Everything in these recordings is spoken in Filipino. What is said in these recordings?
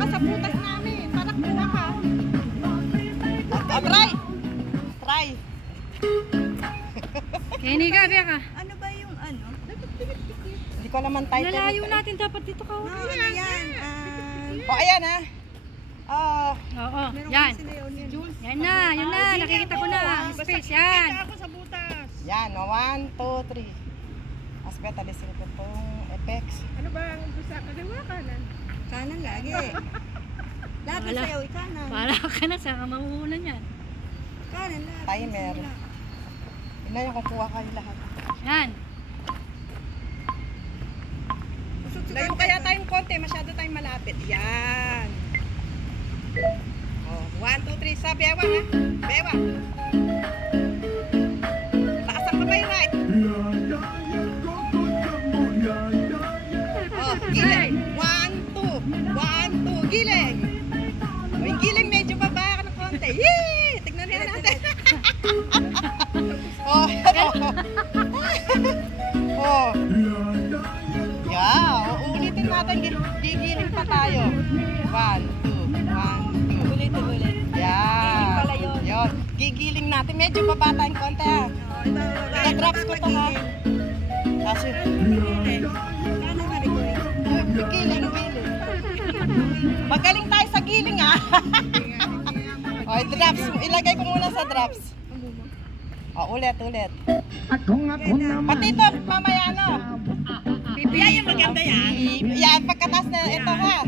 ka sa butas namin. Parang kuha ka. Try! Try! Kenny ka, Beka. Ano ba yung ano? Hindi ko naman title. Nalayo natin dapat dito ka. Ano yan? O, ayan ha. Oo, yan. Yan na, yun na. Nakikita ko na. Space, yan. Ako sa butas. Yan, 1, 2, 3. Asbet, alisin ko itong effects. Ano ba ang gusto? Kaliwa kanan? Kanan lagi. Lahat Wala. sa'yo, kanan. Para ka na sa mamuhunan yan. Kanan lahat. Timer. Yun na yung kukuha kayo lahat. Yan. Layo kaya tayong konti, masyado tayong malapit. Yan. Oh, 1, 2, 3, sa bewa ha. Bewa. Taasan ka ba yung right? Oh, giling. 1, 2, 1, 2, giling. O, yung giling medyo baba ka ng konti. Yee! Tignan rin natin. Oh, oh. Yeah, uulitin natin. Gigiling pa tayo. 1, 2, 1, 2. Ulit. Yeah. Giling pala yun. Yun. Gigiling natin. Medyo baba tayong konti ha. Ita-drops ko to ha. Kasi, Kanan na rin ko eh. giling. Magaling tayo sa giling ha. O, drops. Ilagay ko muna sa drops. O, ulit. Pati ito, mamaya ano. Yan yung maganda yan. Yan, pagkatas na ito ha.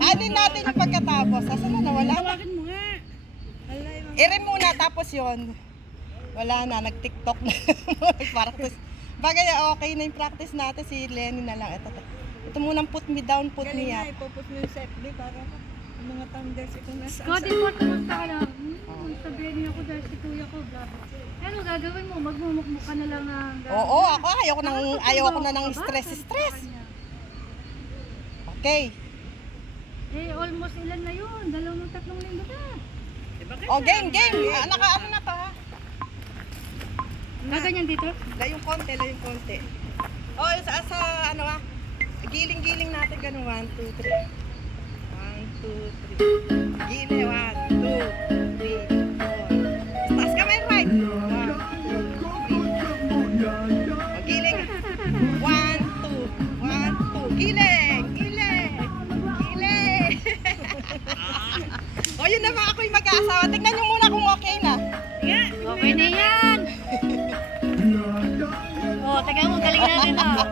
Anin natin yung pagkatapos. Asan na nawala? Tawagan mo nga. I-rim muna tapos yon. Wala na, nag-tiktok na. Practice. Bagay, okay na yung practice natin. Si Lenny na lang. Ito munang put me down, put me Galing up. nga, ipuput mo yung set day para yung mga thunders ito nasa Scotty, mo kumusta ka lang? Sabihin niyo ako dahil si kuya ko, blah blah. Ano gagawin mo? Magmumukmuk ka na lang ang... Oo, ako ayoko na ng stress. Okay. Eh, almost ilan na yun? 2-3 linggo na. O, game. Naka-ano na to ha. Gaganyan dito? Layong konti. O, sa ano ha. Giling natin ganun. 1, 2, 3. 1, 2, 3. Gili, 1, 2, 3, 4. Taas kamay right. 1, 2, 3. O, giling. 1, 2, 1, 2. Giling. O, yun naman ako yung mag-aasawa. Tignan nyo muna kung okay na. Okay na yan! Oh, taga mo, galing natin ah.